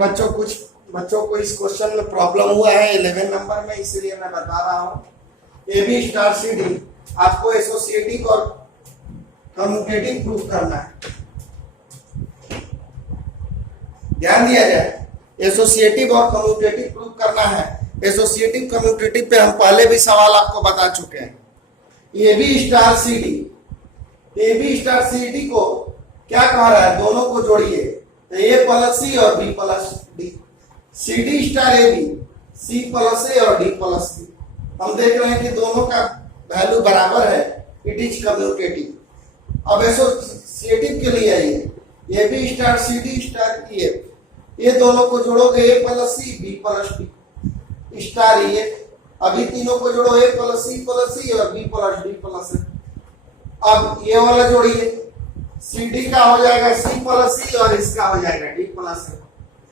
बच्चों को इस क्वेश्चन में प्रॉब्लम हुआ है 11 नंबर में, इसलिए मैं बता रहा हूँ। A B star C D आपको एसोसिएटिव और कम्यूटेटिव प्रूफ करना है। ध्यान दिया जाए, एसोसिएटिव और कम्यूटेटिव प्रूफ करना है। एसोसिएटिव कम्यूटेटिव पे हम पहले भी सवाल आपको बता चुके हैं। A B star C D, A B star C D को क्या कह रहा है, दोनों को जोड़िए तो ए प्लस सी और B plus D, C D star A B, C plus A और डी प्लस बी। हम देख रहे हैं कि दोनों का वैल्यू बराबर है, इट इज कम्यूटेटिव। अब एसोसिएटिव के लिए आइए, A B star C D star A, ये दोनों को जोड़ोगे A plus C B plus D star A, अभी तीनों को जोड़ो ए प्लस सी और B plus D plus A. अब ये वाला जोड़िए, सी डी का हो जाएगा सी प्लस सी और इसका हो जाएगा डी प्लस ए।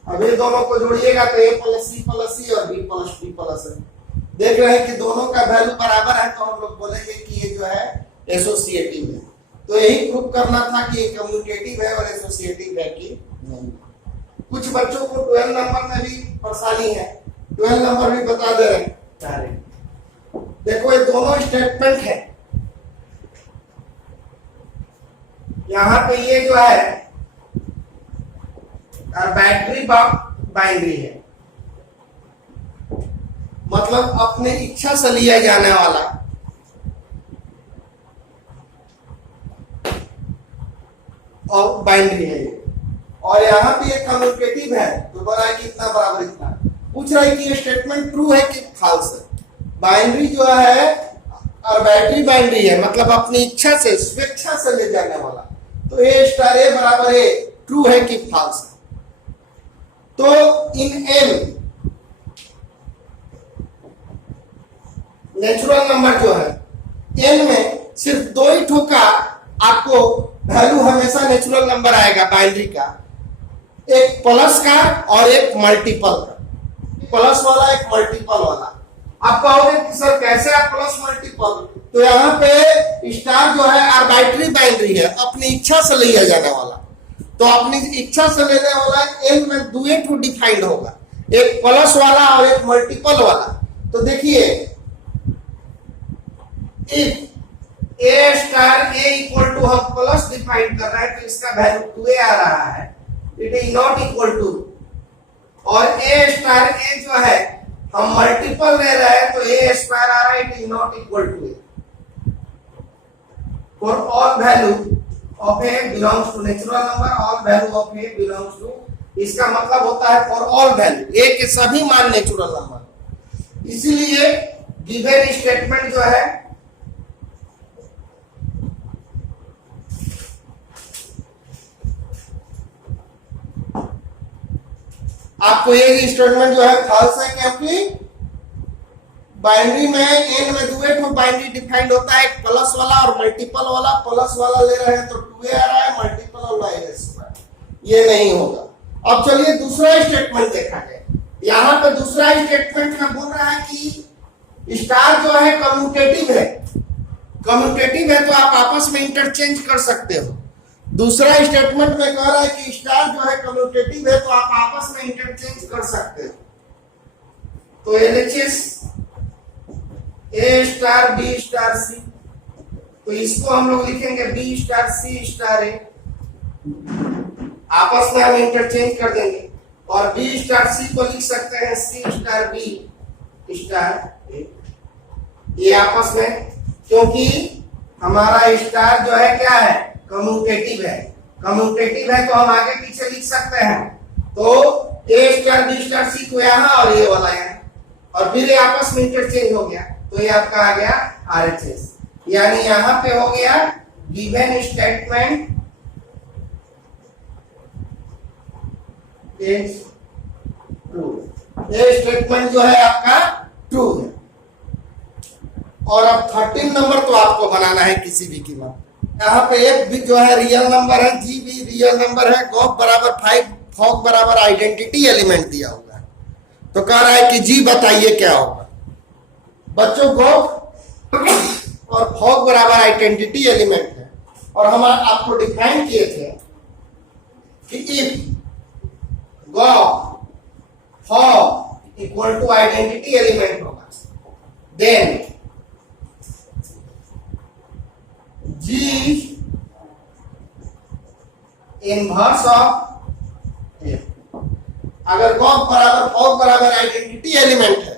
अब ये दोनों को जोड़िएगा तो ए प्लस सी और बी प्लस डी प्लस ए। देख रहे हैं कि दोनों का वैल्यू बराबर है, तो हम लोग बोलेंगे कि ये जो है एसोसिएटिव है। तो यही प्रूफ करना था कि ये कम्यूटेटिव है और एसोसिएटिव है कि नहीं। कुछ बच्चों को 12 नंबर में भी परेशानी है, 12 नंबर भी बता दे रहे हैं। देखो ये दोनों स्टेटमेंट है, यहां पे ये जो है बैटरी बाइनरी है, मतलब अपने इच्छा से लिया जाने वाला, और बाइनरी है ये। और यहाँ पे एक कम्यूटेटिव है, तो बोला है कि इतना बराबर इतना। पूछ रहा है कि ये स्टेटमेंट ट्रू है कि फॉल्स है। बाइनरी जो है और बैटरी बाइनरी है, मतलब अपनी इच्छा से स्वेच्छा से ले जाने वाला, तो ए स्टार ए बराबर ए ट्रू है कि फॉल्स है। तो इन एन नेचुरल नंबर जो है, एन में सिर्फ दो ही ठो का आपको वैल्यू हमेशा नेचुरल नंबर आएगा बाइनरी का, एक प्लस का और एक मल्टीपल का, प्लस वाला एक मल्टीपल वाला। आप कहोगे कि सर कैसे आप प्लस मल्टीपल, तो यहाँ पे स्टार जो है आर्बिट्री बाइनरी है, अपनी इच्छा से लिया जाने वाला, तो अपनी इच्छा से लेने वाला एन में दो टू डिफाइंड होगा, एक प्लस वाला और एक मल्टीपल वाला। तो देखिए if A star A equal to हम प्लस डिफाइन कर रहे हैं, तो इसका वैल्यू 2a आ रहा है, it is not equal to. और ए स्टार ए जो है हम मल्टीपल ले रहे हैं, तो ए स्क्वायर आ रहा है, it is not equal to A. For all value of A belongs to natural number, all value of A belongs to, इसका मतलब होता है फॉर ऑल वैल्यू, ए के सभी मान नेचुरल नंबर। इसीलिए गिवन स्टेटमेंट जो है आपको ये स्टेटमेंट जो है फॉल्स है, क्योंकि बाइनरी में एन में दो ठो बाइनरी डिफाइंड होता है, एक प्लस वाला और मल्टीपल वाला। प्लस वाला ले रहे हैं तो 2a आ रहा है, मल्टीपल वाला a स्क्वायर, ये नहीं होगा। अब चलिए दूसरा स्टेटमेंट देखा जाए। यहाँ पे दूसरा स्टेटमेंट में बोल रहा है कि स्टार जो है कम्यूटेटिव है, कम्यूटेटिव है तो आप आपस में इंटरचेंज कर सकते हो। दूसरा स्टेटमेंट में कह रहा है कि स्टार जो है कम्यूटेटिव है, तो आप आपस में इंटरचेंज कर सकते हो। तो एलएचएस ए स्टार बी स्टार सी, तो इसको हम लोग लिखेंगे बी स्टार सी स्टार ए, आपस में हम इंटरचेंज कर देंगे। और बी स्टार सी को लिख सकते हैं सी स्टार बी स्टार ए, ये आपस में, क्योंकि हमारा स्टार जो है क्या है, कम्यूटेटिव है। कम्यूटेटिव है तो हम आगे पीछे लिख सकते हैं, तो ए स्टार बी स्टार सी को यहाँ और ये वाला यहाँ, और फिर ये आपस में इंटरचेंज हो गया, तो ये आपका आ गया आरएचएस। यानी यहां पे हो गया गिवन स्टेटमेंट इज ट्रू, ये स्टेटमेंट जो है आपका ट्रू है। और अब 13 नंबर तो आपको बनाना है किसी भी कीमत। यहाँ पे एक भी जो है रियल नंबर है, जी भी रियल नंबर है, गॉफ बराबर 5, फॉग बराबर आइडेंटिटी एलिमेंट दिया हुआ है। तो कह रहा है कि जी बताइए क्या होगा। बच्चों गॉफ और फॉग बराबर आइडेंटिटी एलिमेंट है, और हम आपको डिफाइन किए थे कि if gof equal to identity element होगा, then G inverse of F। अगर गॉस बराबर आइडेंटिटी एलिमेंट है,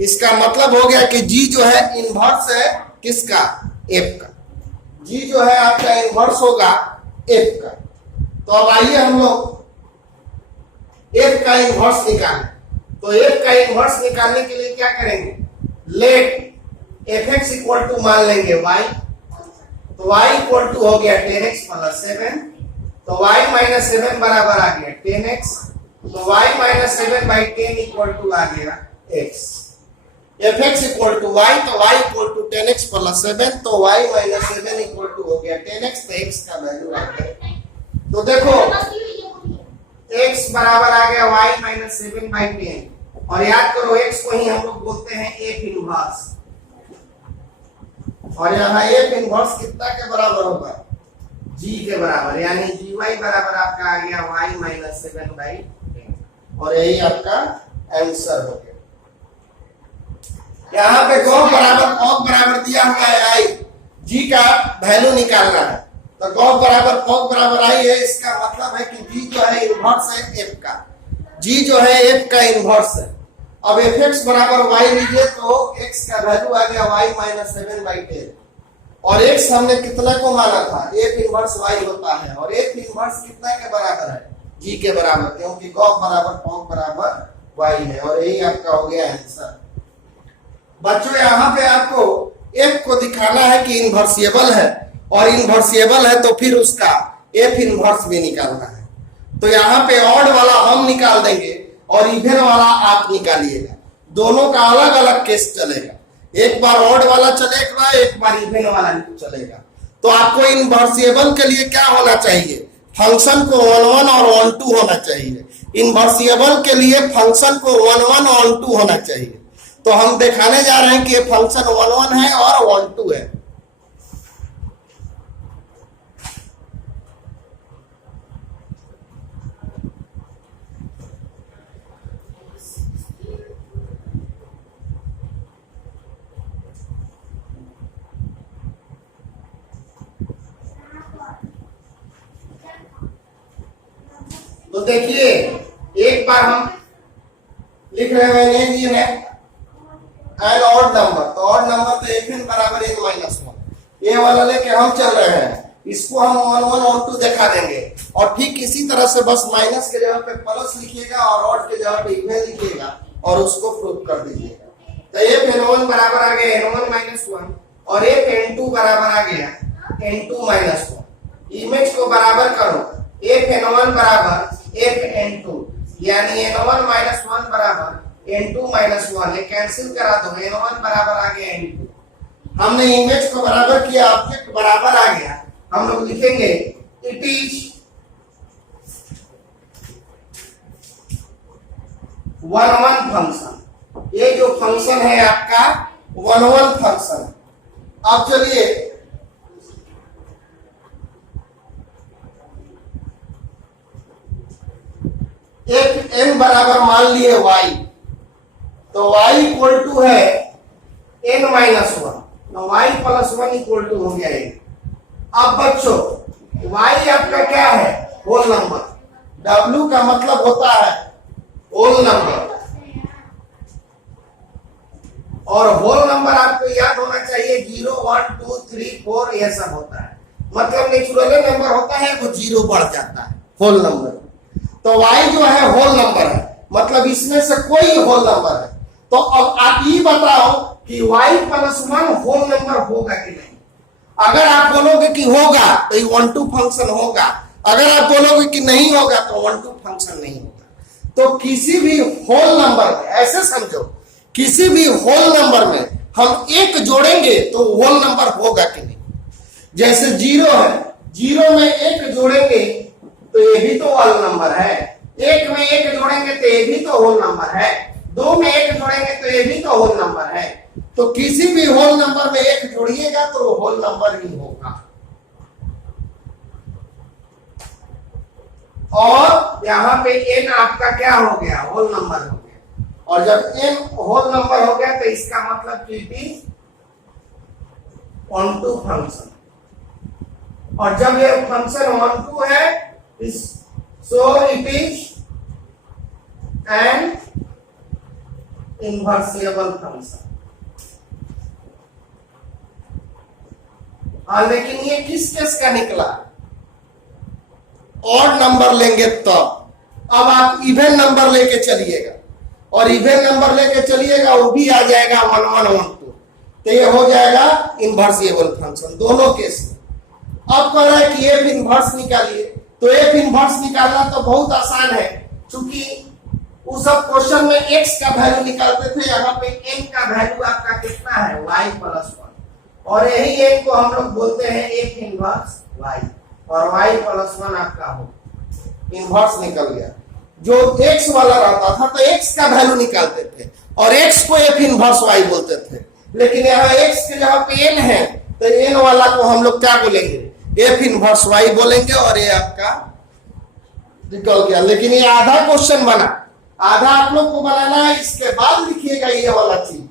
इसका मतलब हो गया कि G जो है इनवर्स है किसका, F का। G जो है आपका इनवर्स होगा F का। तो अब आइए हम लोग F का इनवर्स निकालें। तो F का इनवर्स निकालने के लिए क्या करेंगे, लेट fx इक्वल टू मान लेंगे y, तो y इक्वल टू हो गया 10x प्लस 7, तो y माइनस 7 बराबर आ गया 10x, तो y minus 7 by 10 equal to आ गया x। fx equal to y, तो y equal to 10x plus 7, तो y माइनस 7 इक्वल टू हो गया 10x, तो x का वैल्यू आ गया। तो देखो x बराबर आ गया y माइनस 7 बाई 10, और याद करो x को ही हम लोग बोलते हैं f इनवर्स, और यहाँ f इनवर्स कितना के बराबर होगा, g के बराबर, यानी gy बराबर आपका आ गया y माइनस 7 बाई 10, और यही आपका आंसर हो गया। यहाँ पे कॉस बराबर दिया हुआ है i, g का वैल्यू निकालना है, तो कॉस बराबर i है, इसका मतलब है कि g जो है इनवर्स है f का, g जो है f का इनवर्स है। अब fx बराबर y लीजिए, तो x का वैल्यू आ गया y माइनस 7 बाई 10, और x हमने कितना को माना था, f इनवर्स y होता है, और f इनवर्स कितना के बराबर है, g के बराबर, क्योंकि कॉस बराबर y है, और यही आपका हो गया आंसर। बच्चों यहाँ पे आपको f को दिखाना है कि इनवर्सिबल है, और इनवर्सिबल है तो फिर उसका f इनवर्स भी निकालना है। तो यहाँ पे ऑड वाला हम निकाल देंगे और इवन वाला आप निकालिएगा, दोनों का अलग अलग केस चलेगा, एक बार ऑड वाला चलेगा, एक बार इवन वाला चलेगा। तो आपको इनवर्सिबल के लिए क्या होना चाहिए, फंक्शन को 1 1 और 1 2 होना चाहिए। इनवर्सिबल के लिए फंक्शन को 1 1 और 1 2 होना चाहिए। तो हम दिखाने जा रहे हैं कि ये फंक्शन 1 1 है और 1 2 है। तो देखिए एक बार हम लिख रहे हैं एन ऑड नंबर, तो ऑड नंबर तो fn बराबर n माइनस 1, ये वाला लेके हम चल रहे हैं, इसको हम 1 1 और 2 दिखा देंगे, और ठीक इसी तरह से बस माइनस के जगह पे प्लस लिखिएगा और ऑड के जगह पे इवन लिखिएगा और उसको प्रूफ कर दीजिएगा। तो fn1 बराबर आ गया n1 माइनस 1, और fn2 बराबर आ गया n2 माइनस 1। इमेज को बराबर करो, fn1 बराबर fn2, यानी n1 माइनस 1 बराबर n2 माइनस 1, ये कैंसिल करा दो, n1 बराबर आ गया n2। हमने इमेज को बराबर किया, ऑब्जेक्ट बराबर आ गया, हम लोग लिखेंगे इट इज 1 1 फंक्शन। ये जो फंक्शन है आपका 1 1 फंक्शन। अब चलिए एक n बराबर मान लिए y, तो y इक्वल टू है n माइनस 1, तो y प्लस 1 इक्वल टू हो गया है। अब बच्चों y आपका क्या है, होल नंबर, w का मतलब होता है होल नंबर, और होल नंबर आपको याद होना चाहिए 0 1 2 3 4 ये सब होता है, मतलब नेचुरल नंबर होता है वो 0 बढ़ जाता है होल नंबर। तो y जो है होल नंबर है, मतलब इसमें से कोई होल नंबर है। तो अब आप ये बताओ कि y प्लस 1 होल नंबर होगा कि नहीं। अगर आप बोलोगे कि होगा तो ये 1 2 फंक्शन होगा, अगर आप बोलोगे कि नहीं होगा तो 1 2 फंक्शन नहीं होगा। तो किसी भी होल नंबर में ऐसे समझो, किसी भी होल नंबर में हम एक जोड़ेंगे तो होल नंबर होगा कि नहीं। जैसे 0 है, 0 में एक जोड़ेंगे तो ये भी तो होल नंबर है, 1 में 1 जोड़ेंगे तो ये भी तो होल नंबर है, 2 में 1 जोड़ेंगे तो ये भी तो होल नंबर है। तो किसी भी होल नंबर में 1 जोड़िएगा तो होल नंबर ही होगा। और यहाँ पे n आपका क्या हो गया, होल नंबर हो गया। और जब n होल नंबर हो गया तो इसका मतलब कि it is onto function. और जब ये फंक्शन ऑन टू है so it is an invertible function. लेकिन ये किस केस का निकला? ऑड नंबर लेंगे तब। अब आप इवन नंबर लेके चलिएगा और इवन नंबर लेके चलिएगा, वो भी आ जाएगा 1 1 1 2, तो ये हो जाएगा इनवर्सिबल फंक्शन दोनों केस में। अब कह रहा है कि एफ इनवर्स निकालिए, तो एफ इनवर्स निकालना तो बहुत आसान है, क्योंकि उस सब क्वेश्चन में x का वैल्यू निकालते थे, यहाँ पे n का वैल्यू आपका कितना है y + 1, और यही n को हम लोग बोलते हैं एफ इनवर्स y, और y + 1 आपका हो इनवर्स निकल गया। जो x वाला रहता था तो x का वैल्यू निकालते थे और x को एफ इनवर्स y बोलते थे, लेकिन यहाँ x के जगह पे n है तो n वाला को हम लोग क्या बोलेंगे? एफ इनवर्स y बोलेंगे, और ये आपका निकल गया। लेकिन ये आधा क्वेश्चन बना, आधा आप लोग को बनाना है, इसके बाद लिखिएगा ये वाला चीज,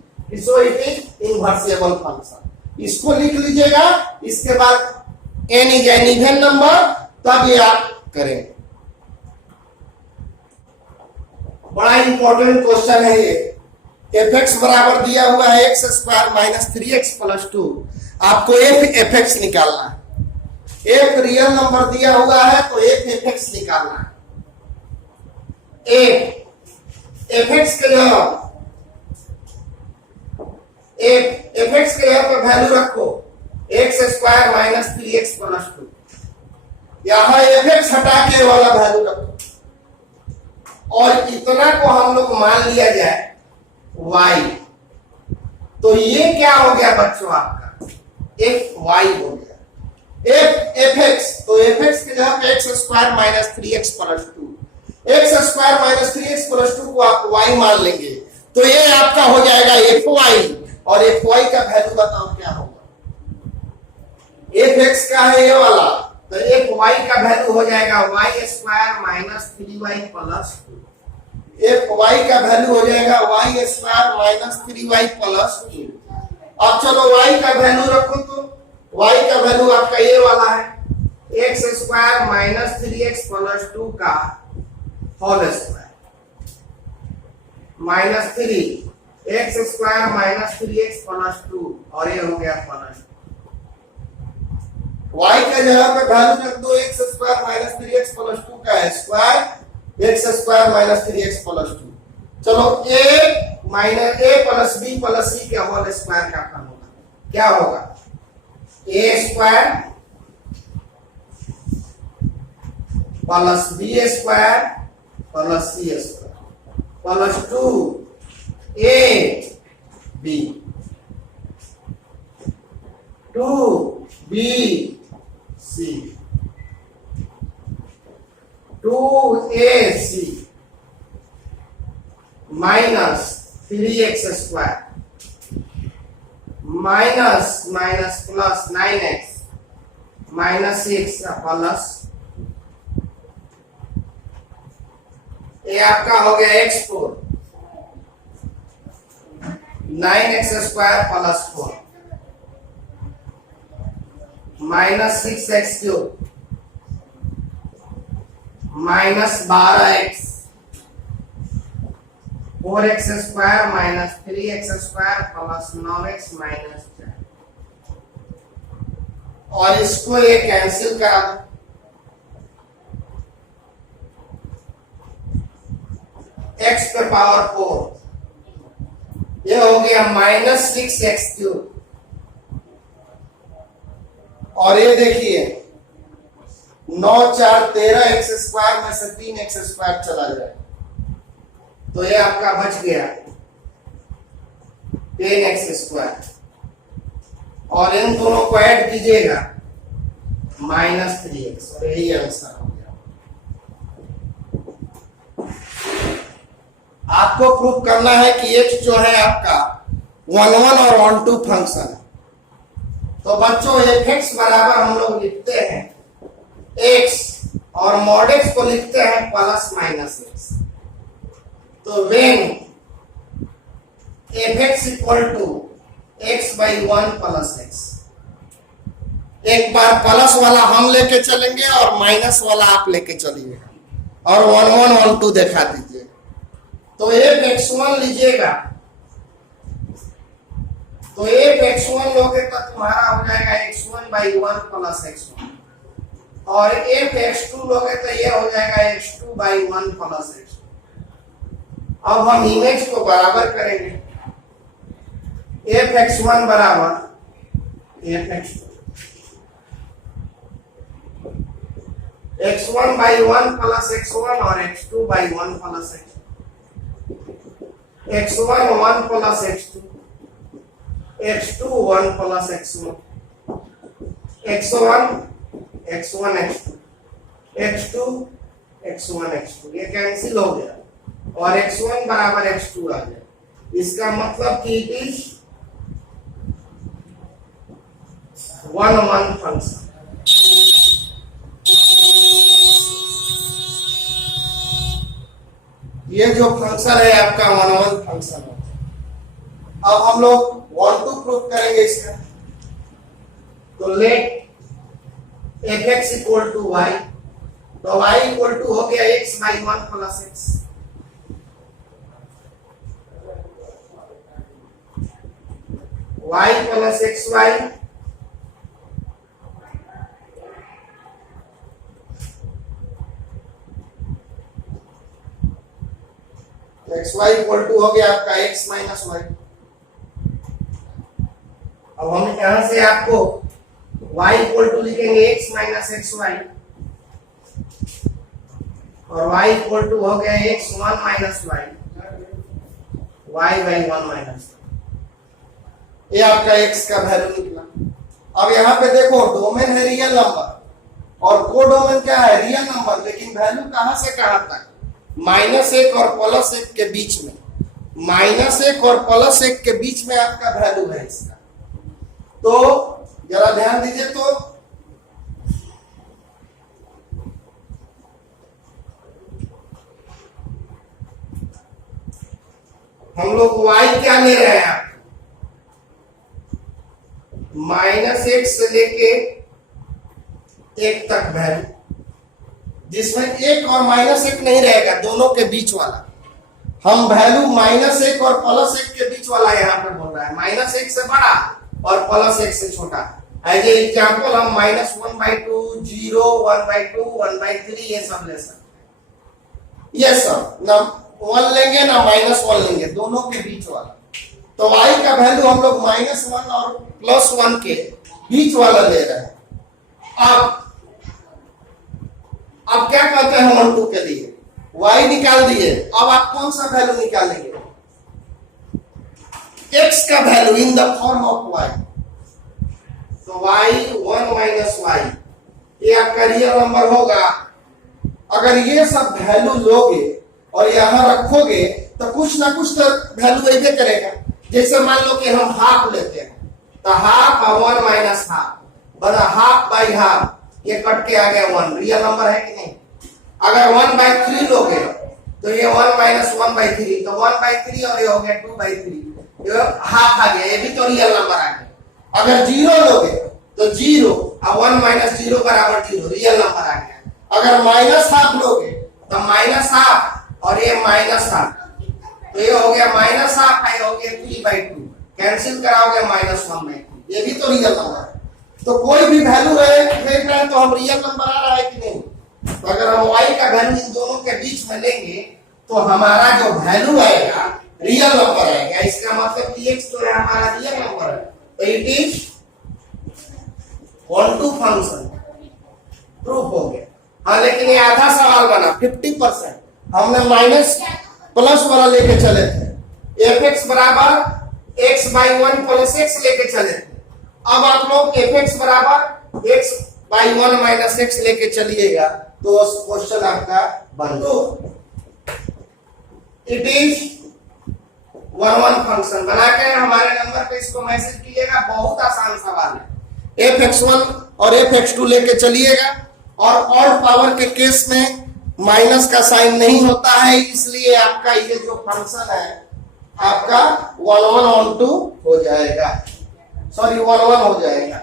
सो इट इज इनवर्सिबल फंक्शन। इसको लिख लीजिएगा, इसके बाद n is an even number, तब ये आप करें। बड़ा इंपॉर्टेंट क्वेश्चन है ये। एफ एक्स बराबर दिया हुआ है x² - 3x + 2, आपको एफ एक्स निकालना है। एक रियल नंबर दिया हुआ है तो एफ एक्स निकालना है। एफ एक्स के जगह पर वैल्यू रखो x² - 3x + 2, यहां एफ एक्स हटा के वाला वैल्यू रखो, और इतना को हम लोग मान लिया जाए y, तो ये क्या हो गया बच्चों? आपका एफ वाई हो गया। एफ एक्स, तो एफ एक्स के जगह पे x² - 3x + 2, x² - 3x + 2 को आप y मान लेंगे, तो ये आपका हो जाएगा एफ वाई, और एफ वाई का वैल्यू बताओ क्या होगा? एफ एक्स का है ये वाला, तो एफ वाई का वैल्यू हो जाएगा y² - 3y + 2। एफ वाई का वैल्यू हो जाएगा y² - 3y + 2। अब चलो y का वैल्यू रखो, तो y का वैल्यू आपका ये वाला है x² - 3x + 2 का होल स्क्वायर -3 x² - 3x + 2, और ये हो गया प्लस। y के जगह पे वैल्यू रख दो x² - 3x + 2 का स्क्वायर, x² - 3x + 2। चलो a + b + c के होल स्क्वायर का फल होगा, क्या होगा? a² + b² + c² + 2ab 2bc 2ac minus 3x² minus plus 9x minus 6 plus ये आपका हो गया x4 9x² + 4 minus 6x³ minus 12x 4x² minus 3x² plus 9x minus 10, और इसको ये कैंसिल करा दो, x पे पावर 4, ये हो गया -6x³, और ये देखिए 9 4 13 x² में से 3x² चला जाए तो ये आपका बच गया 10x², और इन दोनों को ऐड कीजिएगा -3x, और यही आंसर हो गया। आपको प्रूव करना है कि x जो है आपका 1 1 और ऑन टू फंक्शन है। तो बच्चों f(x) बराबर हम लोग लिखते हैं x, और mod x को लिखते हैं +- x। तो when F X equal to X by one plus X. एक बार प्लस वाला हम लेके चलेंगे और माइनस वाला आप लेके चलिएगा और 1 1 1 2 दिखा दीजिए। तो एफ एक्स वन लीजिएगा, तो एफ एक्स वन लोगे तो तुम्हारा हो जाएगा x one by one plus x one, और एफ एक्स टू लोगे तो ये हो जाएगा x two by one plus x. अब हम इमेज को बराबर करेंगे, एफ एक्स वन बराबर f x two, x one by one plus x one और x two by one plus x one one plus x two, x two one plus x one, x one x one x two, x two x one x two, ये cancel हो गया और X one बराबर X two आ गया। इसका मतलब कि इट इज 1 1 फंक्शन। ये जो फंक्शन है आपका 1 1 फंक्शन है। अब हम लोग 1 2 प्रूव करेंगे इसका। तो let F X equal to Y, तो वाई इक्वल टू हो गया X by one plus X, Y plus X Y X Y equal to हो गया आपका एक्स माइनस वाई। अब हम यहां से आपको y इक्वल टू लिखेंगे x माइनस एक्स वाई, और y इक्वल टू हो गया x one minus Y, y by one minus, ये आपका x का वैल्यू निकला। अब यहाँ पे देखो डोमेन है रियल नंबर और कोडोमेन क्या है रियल नंबर, लेकिन वैल्यू कहां से कहां तक, -1 और +1 के बीच में, -1 और +1 के बीच में आपका वैल्यू है इसका। तो जरा ध्यान दीजिए, तो हम लोग y क्या ले रहे हैं, -1 से लेके 1 तक वैल्यू, जिसमें 1 और -1 नहीं रहेगा, दोनों के बीच वाला। हम वैल्यू -1 और +1 के बीच वाला यहाँ पे बोल रहा है, -1 से बड़ा और +1 से छोटा। एज ए एग्जाम्पल हम -1/2, 0, 1/2, 1/3 ये सब ले सकते। ये सब ना 1 लेंगे ना -1 लेंगे, दोनों के बीच वाला। तो y का वैल्यू हम लोग -1 और +1 के बीच वाला ले रहे हैं। अब क्या कहते हैं 1 2 के लिए, y निकाल दिए। अब आप कौन सा वैल्यू निकालेंगे, x का value in the form of y। तो y 1 माइनस वाई, ये आपका रियल नंबर होगा। अगर ये सब वैल्यू लोगे और यहां रखोगे तो कुछ ना कुछ तो वैल्यू ऐसे करेगा। जैसे मान लो कि हम हाफ लेते हैं, तो हाफ और 1 माइनस हाफ बना हाफ बाई हाफ, ये कट के आ गया 1, रियल नंबर है कि नहीं। अगर 1/3 लोगे तो ये 1 माइनस 1/3, तो 1/3 और ये हो गया 2/3, ये हाफ आ गया, ये भी तो रियल नंबर आ गया। अगर 0 लोगे तो 0 और 1 माइनस 0 बराबर 0, रियल नंबर आ गया। अगर -1/2 लोगे तो -1/2 और ये -1/2, तो ये हो गया -1/2, ये हो गया 3/2, कैंसिल कराओगे -1/2, ये भी तो रियल नंबर है। तो कोई भी वैल्यू देख रहे हैं तो हम रियल नंबर आ रहा है कि नहीं। तो अगर हम y का वैल्यू इन दोनों के बीच में लेंगे तो हमारा जो वैल्यू आएगा रियल नंबर आएगा। इसका मतलब कि x जो है हमारा रियल नंबर है, तो इट इज 1 2 फंक्शन प्रूफ हो गया। हाँ, लेकिन ये आधा सवाल बना 50%। हमने माइनस प्लस वाला लेके चले थे, एफ एक्स बराबर x by one plus x लेके चले थे। अब आप लोग एफ एक्स बराबर x by one minus x लेके चलिएगा तो क्वेश्चन आपका बन दो। इट इज 1 1 फंक्शन बना के हमारे नंबर पे इसको मैसेज कीजिएगा। बहुत आसान सवाल है। एफ एक्स वन और एफ एक्स टू लेके चलिएगा, और ऑड पावर के केस में माइनस का साइन नहीं होता है, इसलिए आपका ये जो फंक्शन है आपका 1 1 on 2 हो जाएगा, सॉरी 1 1 हो जाएगा।